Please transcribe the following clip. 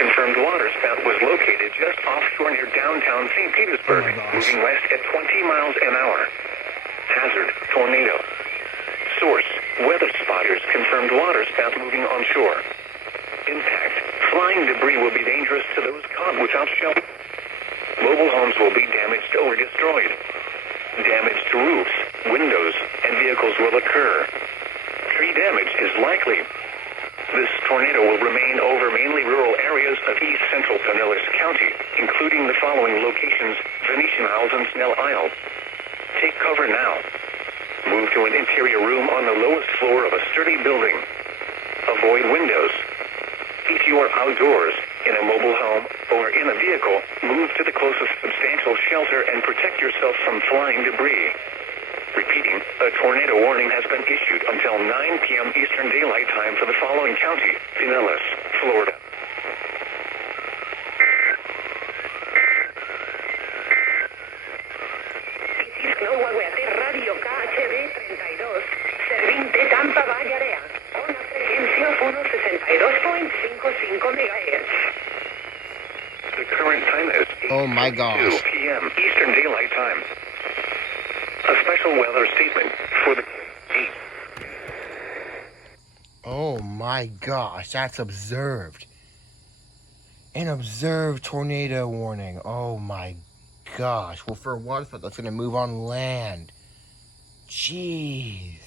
confirmed waterspout was located just offshore near downtown St. Petersburg, moving west at 20 miles an hour. Hazard, tornado. Source, weather spotters confirmed waterspout moving onshore. Impact, flying debris will be dangerous to those caught without shelter. Mobile homes will be damaged or destroyed. Damage to roofs, windows, and vehicles will occur. Tree damage is likely. This tornado will remain over mainly rural areas of east central Pinellas County, including the following locations: Venetian Isles and Snell Isle. Take cover now. Move to an interior room on the lowest floor of a sturdy building. Avoid windows. If you are outdoors, in a mobile home, or in a vehicle, move to the closest substantial shelter and protect yourself from flying debris. Repeating, a tornado warning has been issued until 9 p.m. Eastern Daylight Time for the following county: Pinellas, Florida. Radio KHB32, Servite Tampa Bay Area, una frecuencia 162.55 MHz. The current time is 8:02 p.m. Eastern Daylight Time. A special weather statement for the... Oh my gosh, that's observed. An observed tornado warning. Oh my gosh. Well, for a waterspout, that's going to move on land. Jeez.